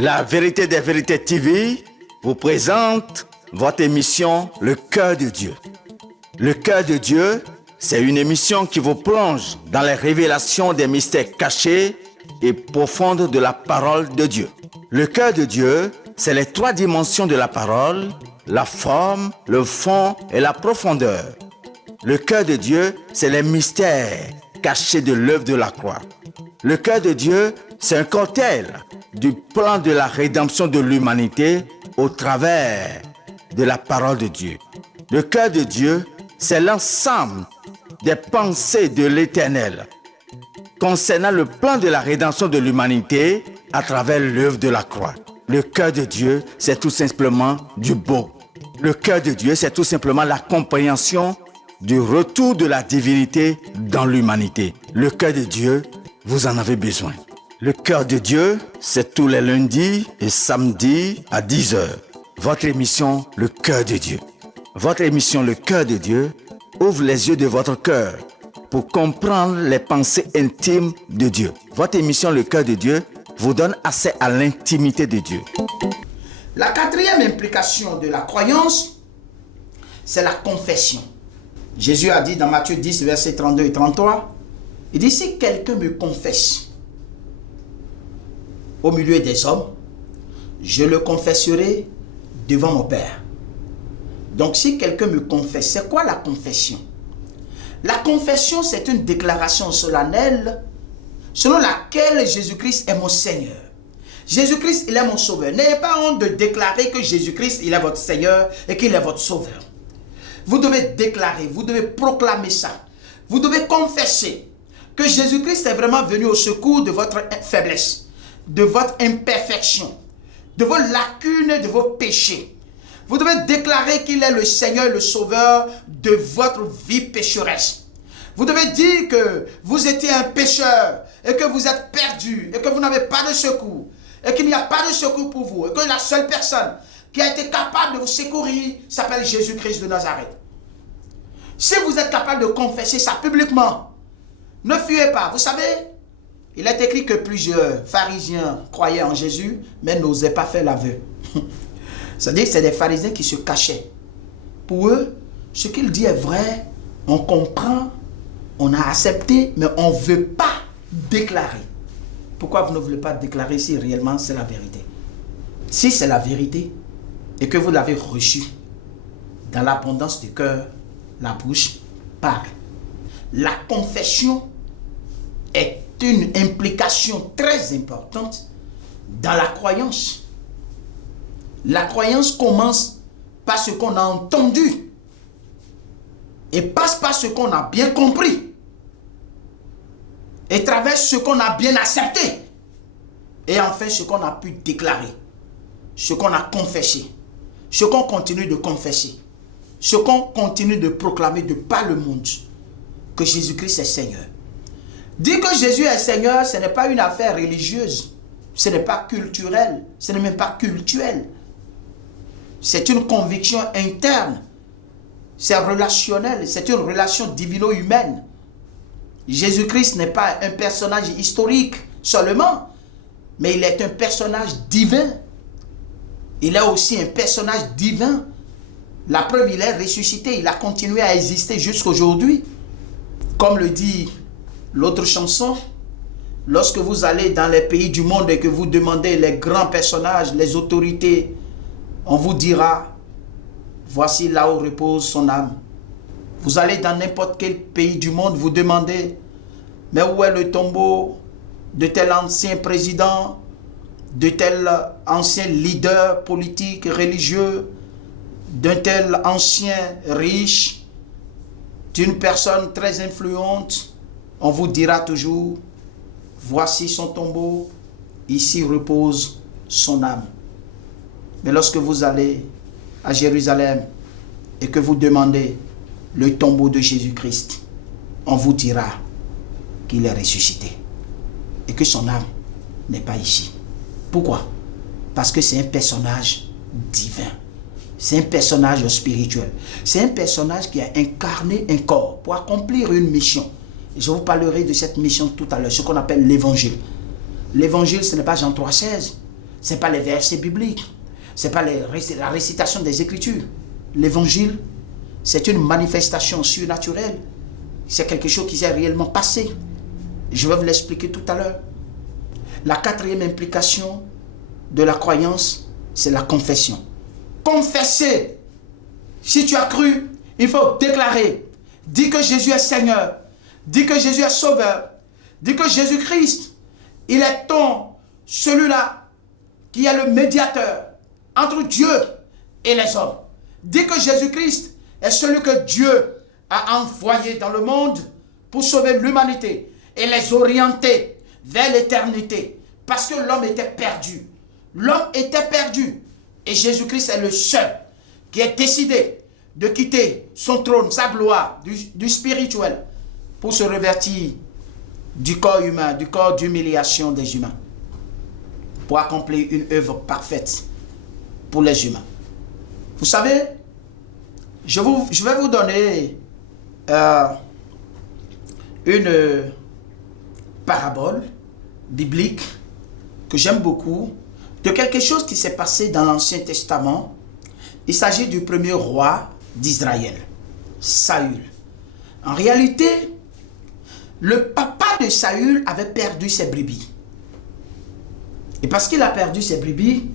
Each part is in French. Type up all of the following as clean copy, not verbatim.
La Vérité des Vérités TV vous présente votre émission Le Cœur de Dieu. Le Cœur de Dieu, c'est une émission qui vous plonge dans les révélations des mystères cachés et profondes de la parole de Dieu. Le Cœur de Dieu, c'est les trois dimensions de la parole, la forme, le fond et la profondeur. Le Cœur de Dieu, c'est les mystères cachés de l'œuvre de la croix. Le Cœur de Dieu, c'est un cocktail du plan de la rédemption de l'humanité au travers de la parole de Dieu. Le cœur de Dieu, c'est l'ensemble des pensées de l'Éternel concernant le plan de la rédemption de l'humanité à travers l'œuvre de la croix. Le cœur de Dieu, c'est tout simplement du beau. Le cœur de Dieu, c'est tout simplement la compréhension du retour de la divinité dans l'humanité. Le cœur de Dieu, vous en avez besoin. Le cœur de Dieu, c'est tous les lundis et samedis à 10h. Votre émission, Le Cœur de Dieu. Votre émission, Le Cœur de Dieu, ouvre les yeux de votre cœur pour comprendre les pensées intimes de Dieu. Votre émission, Le Cœur de Dieu, vous donne accès à l'intimité de Dieu. La quatrième implication de la croyance, c'est la confession. Jésus a dit dans Matthieu 10, versets 32 et 33, il dit, si quelqu'un me confesse au milieu des hommes, je le confesserai devant mon Père. Donc si quelqu'un me confesse, c'est quoi la confession? La confession, c'est une déclaration solennelle selon laquelle Jésus-Christ est mon Seigneur. Jésus-Christ, il est mon Sauveur. N'ayez pas honte de déclarer que Jésus-Christ, il est votre Seigneur et qu'il est votre Sauveur. Vous devez déclarer, vous devez proclamer ça. Vous devez confesser que Jésus-Christ est vraiment venu au secours de votre faiblesse, de votre imperfection, de vos lacunes, de vos péchés. Vous devez déclarer qu'il est le Seigneur et le Sauveur de votre vie pécheresse. Vous devez dire que vous étiez un pécheur et que vous êtes perdu et que vous n'avez pas de secours et qu'il n'y a pas de secours pour vous et que la seule personne qui a été capable de vous secourir s'appelle Jésus-Christ de Nazareth. Si vous êtes capable de confesser ça publiquement, ne fuyez pas. Vous savez, il est écrit que plusieurs pharisiens croyaient en Jésus, mais n'osaient pas faire l'aveu. C'est-à-dire que c'est des pharisiens qui se cachaient. Pour eux, ce qu'il dit est vrai, on comprend, on a accepté, mais on ne veut pas déclarer. Pourquoi vous ne voulez pas déclarer si réellement c'est la vérité? Si c'est la vérité et que vous l'avez reçue, dans l'abondance du cœur, la bouche parle. La confession est une implication très importante dans la croyance. La croyance commence par ce qu'on a entendu et passe par ce qu'on a bien compris et traverse ce qu'on a bien accepté et enfin ce qu'on a pu déclarer, ce qu'on a confessé, ce qu'on continue de confesser, ce qu'on continue de proclamer de par le monde, que Jésus-Christ est Seigneur. Dire que Jésus est Seigneur, ce n'est pas une affaire religieuse, ce n'est pas culturel, ce n'est même pas cultuel. C'est une conviction interne, c'est relationnel, c'est une relation divino-humaine. Jésus-Christ n'est pas un personnage historique seulement, mais il est un personnage divin. Il est aussi un personnage divin. La preuve, il est ressuscité, il a continué à exister jusqu'à aujourd'hui. Comme le dit l'autre chanson, lorsque vous allez dans les pays du monde et que vous demandez les grands personnages, les autorités, on vous dira, voici là où repose son âme. Vous allez dans n'importe quel pays du monde, vous demandez, mais où est le tombeau de tel ancien président, de tel ancien leader politique, religieux, d'un tel ancien riche, d'une personne très influente, on vous dira toujours, voici son tombeau, ici repose son âme. Mais lorsque vous allez à Jérusalem et que vous demandez le tombeau de Jésus-Christ, on vous dira qu'il est ressuscité et que son âme n'est pas ici. Pourquoi? Parce que c'est un personnage divin. C'est un personnage spirituel. C'est un personnage qui a incarné un corps pour accomplir une mission. Je vous parlerai de cette mission tout à l'heure, ce qu'on appelle l'évangile. L'évangile, ce n'est pas Jean 3,16. Ce n'est pas les versets bibliques. Ce n'est pas la récitation des Écritures. L'évangile, c'est une manifestation surnaturelle. C'est quelque chose qui s'est réellement passé. Je vais vous l'expliquer tout à l'heure. La quatrième implication de la croyance, c'est la confession. Confesser. Si tu as cru, il faut déclarer. Dis que Jésus est Seigneur. Dis que Jésus est Sauveur. Dis que Jésus-Christ, il est celui-là qui est le médiateur entre Dieu et les hommes. Dis que Jésus-Christ est celui que Dieu a envoyé dans le monde pour sauver l'humanité et les orienter vers l'éternité. Parce que l'homme était perdu. L'homme était perdu. Et Jésus-Christ est le seul qui est décidé de quitter son trône, sa gloire, du spirituel, pour se revêtir du corps humain, du corps d'humiliation des humains, pour accomplir une œuvre parfaite pour les humains. Vous savez, je vais vous donner une parabole biblique que j'aime beaucoup, de quelque chose qui s'est passé dans l'Ancien Testament. Il s'agit du premier roi d'Israël, Saül. En réalité, le papa de Saül avait perdu ses brebis. Et parce qu'il a perdu ses brebis,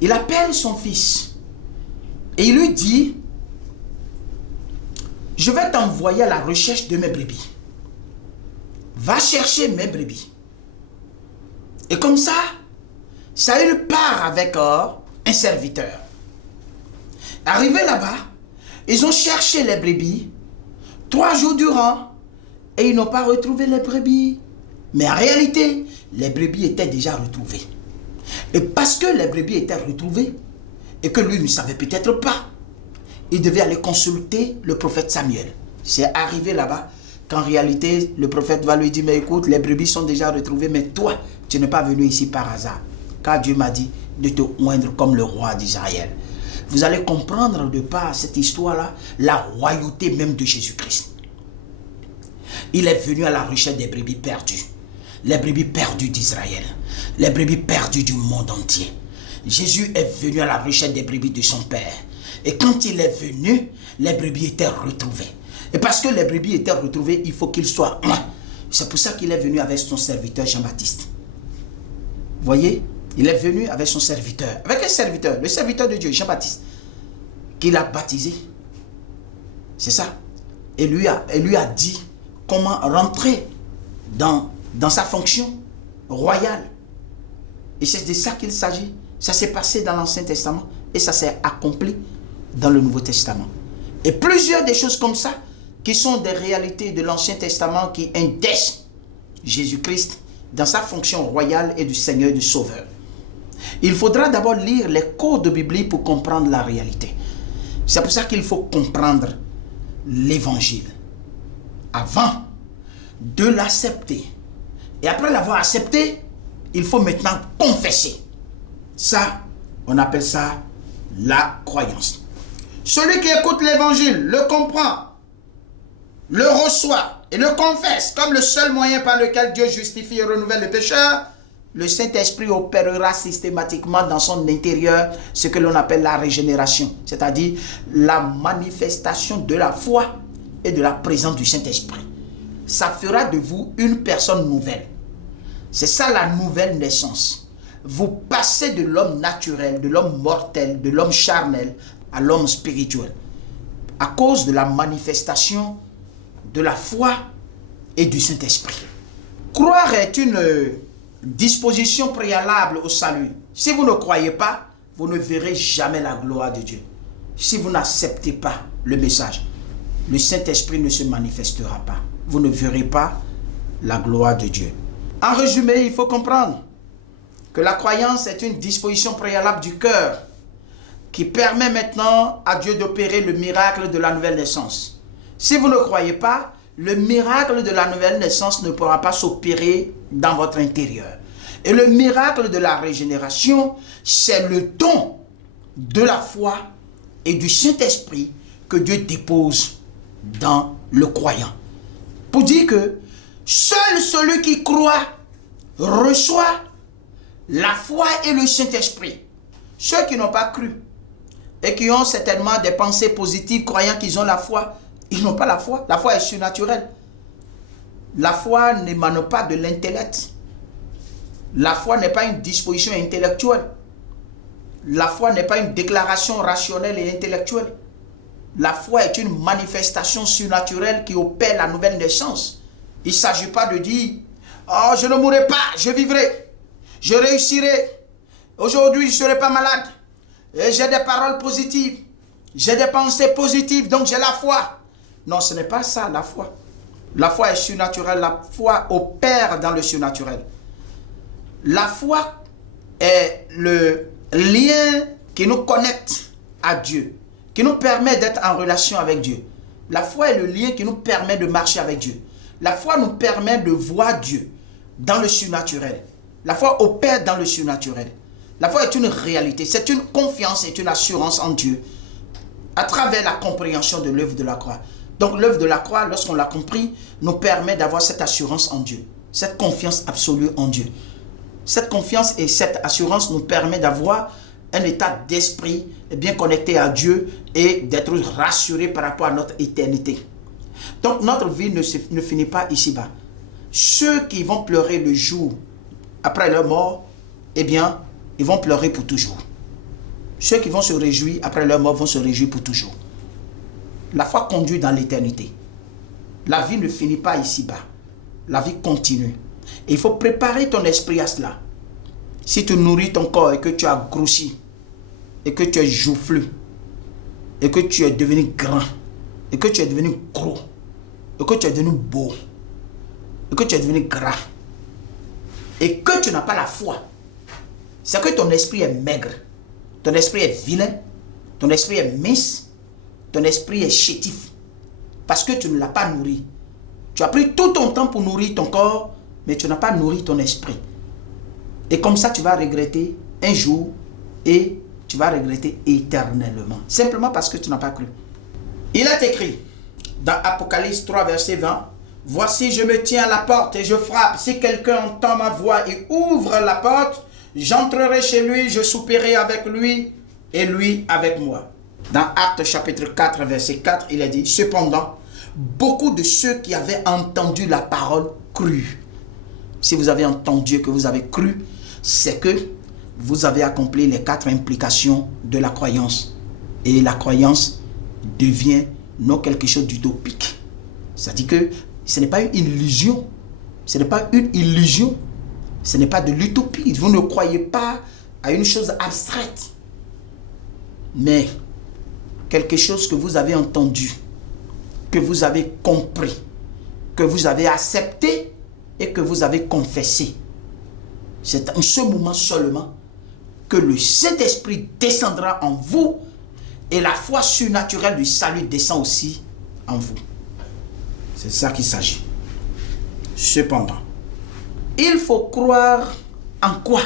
il appelle son fils. Et il lui dit, je vais t'envoyer à la recherche de mes brebis. Va chercher mes brebis. Et comme ça, Saül part avec un serviteur. Arrivé là-bas, ils ont cherché les brebis 3 jours durant et ils n'ont pas retrouvé les brebis. Mais en réalité, les brebis étaient déjà retrouvées. Et parce que les brebis étaient retrouvées et que lui ne savait peut-être pas, il devait aller consulter le prophète Samuel. C'est arrivé là-bas qu'en réalité, le prophète va lui dire, mais écoute, les brebis sont déjà retrouvées, mais toi, tu n'es pas venu ici par hasard. Car Dieu m'a dit de te oindre comme le roi d'Israël. Vous allez comprendre de par cette histoire-là, la royauté même de Jésus-Christ. Il est venu à la recherche des brebis perdues. Les brebis perdues d'Israël. Les brebis perdues du monde entier. Jésus est venu à la recherche des brebis de son Père. Et quand il est venu, les brebis étaient retrouvées. Et parce que les brebis étaient retrouvées, il faut qu'il soit un. C'est pour ça qu'il est venu avec son serviteur Jean-Baptiste. Vous voyez? Il est venu avec son serviteur. Avec un serviteur, le serviteur de Dieu, Jean-Baptiste, qu'il a baptisé. C'est ça. Et lui a dit comment rentrer dans sa fonction royale. Et c'est de ça qu'il s'agit. Ça s'est passé dans l'Ancien Testament et ça s'est accompli dans le Nouveau Testament. Et plusieurs des choses comme ça, qui sont des réalités de l'Ancien Testament qui indexent Jésus-Christ dans sa fonction royale et du Seigneur et du Sauveur. Il faudra d'abord lire les codes bibliques pour comprendre la réalité. C'est pour ça qu'il faut comprendre l'évangile avant de l'accepter. Et après l'avoir accepté, il faut maintenant confesser. Ça, on appelle ça la croyance. Celui qui écoute l'évangile, le comprend, le reçoit et le confesse comme le seul moyen par lequel Dieu justifie et renouvelle le pécheur, le Saint-Esprit opérera systématiquement dans son intérieur ce que l'on appelle la régénération, c'est-à-dire la manifestation de la foi et de la présence du Saint-Esprit. Ça fera de vous une personne nouvelle. C'est ça la nouvelle naissance. Vous passez de l'homme naturel, de l'homme mortel, de l'homme charnel à l'homme spirituel. À cause de la manifestation de la foi et du Saint-Esprit. Croire est une disposition préalable au salut. Si vous ne croyez pas, vous ne verrez jamais la gloire de Dieu. Si vous n'acceptez pas le message, le Saint-Esprit ne se manifestera pas. Vous ne verrez pas la gloire de Dieu. En résumé, il faut comprendre que la croyance est une disposition préalable du cœur qui permet maintenant à Dieu d'opérer le miracle de la nouvelle naissance. Si vous ne croyez pas, le miracle de la nouvelle naissance ne pourra pas s'opérer dans votre intérieur. Et le miracle de la régénération, c'est le don de la foi et du Saint-Esprit que Dieu dépose dans le croyant. Pour dire que seul celui qui croit reçoit la foi et le Saint-Esprit. Ceux qui n'ont pas cru et qui ont certainement des pensées positives croyant qu'ils ont la foi, ils n'ont pas la foi. La foi est surnaturelle. La foi n'émane pas de l'intellect. La foi n'est pas une disposition intellectuelle. La foi n'est pas une déclaration rationnelle et intellectuelle. La foi est une manifestation surnaturelle qui opère la nouvelle naissance. Il ne s'agit pas de dire « Oh, je ne mourrai pas, je vivrai, je réussirai. Aujourd'hui, je ne serai pas malade. Et j'ai des paroles positives, j'ai des pensées positives, donc j'ai la foi. » Non, ce n'est pas ça la foi. La foi est surnaturelle, la foi opère dans le surnaturel. La foi est le lien qui nous connecte à Dieu, qui nous permet d'être en relation avec Dieu. La foi est le lien qui nous permet de marcher avec Dieu. La foi nous permet de voir Dieu dans le surnaturel. La foi opère dans le surnaturel. La foi est une réalité, c'est une confiance et une assurance en Dieu à travers la compréhension de l'œuvre de la croix. Donc l'œuvre de la croix, lorsqu'on l'a compris, nous permet d'avoir cette assurance en Dieu, cette confiance absolue en Dieu. Cette confiance et cette assurance nous permet d'avoir un état d'esprit bien connecté à Dieu et d'être rassuré par rapport à notre éternité. Donc notre vie ne finit pas ici-bas. Ceux qui vont pleurer le jour après leur mort, eh bien, ils vont pleurer pour toujours. Ceux qui vont se réjouir après leur mort vont se réjouir pour toujours. La foi conduit dans l'éternité. La vie ne finit pas ici-bas. La vie continue. Et il faut préparer ton esprit à cela. Si tu nourris ton corps et que tu as grossi, et que tu es joufflu, et que tu es devenu grand, et que tu es devenu gros, et que tu es devenu beau, et que tu es devenu gras, et que tu n'as pas la foi, c'est que ton esprit est maigre, ton esprit est vilain, ton esprit est mince, ton esprit est chétif, parce que tu ne l'as pas nourri. Tu as pris tout ton temps pour nourrir ton corps, mais tu n'as pas nourri ton esprit. Et comme ça, tu vas regretter un jour et tu vas regretter éternellement. Simplement parce que tu n'as pas cru. Il est écrit dans Apocalypse 3, verset 20, « Voici, je me tiens à la porte et je frappe. Si quelqu'un entend ma voix et ouvre la porte, j'entrerai chez lui, je souperai avec lui et lui avec moi. » Dans Actes chapitre 4, verset 4, il est dit, « Cependant, beaucoup de ceux qui avaient entendu la parole crurent. » Si vous avez entendu que vous avez cru, c'est que vous avez accompli les 4 implications de la croyance. Et la croyance devient non quelque chose d'utopique. C'est-à-dire que ce n'est pas une illusion. Ce n'est pas une illusion. Ce n'est pas de l'utopie. Vous ne croyez pas à une chose abstraite. Mais quelque chose que vous avez entendu, que vous avez compris, que vous avez accepté et que vous avez confessé. C'est en ce moment seulement que le Saint-Esprit descendra en vous et la foi surnaturelle du salut descend aussi en vous. C'est ça qu'il s'agit. Cependant, il faut croire en quoi?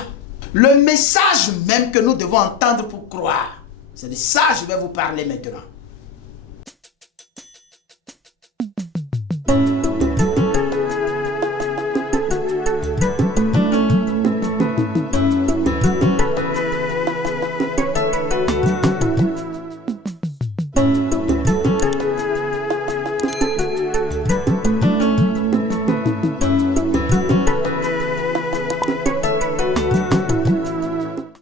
Le message même que nous devons entendre pour croire. C'est de ça que je vais vous parler maintenant.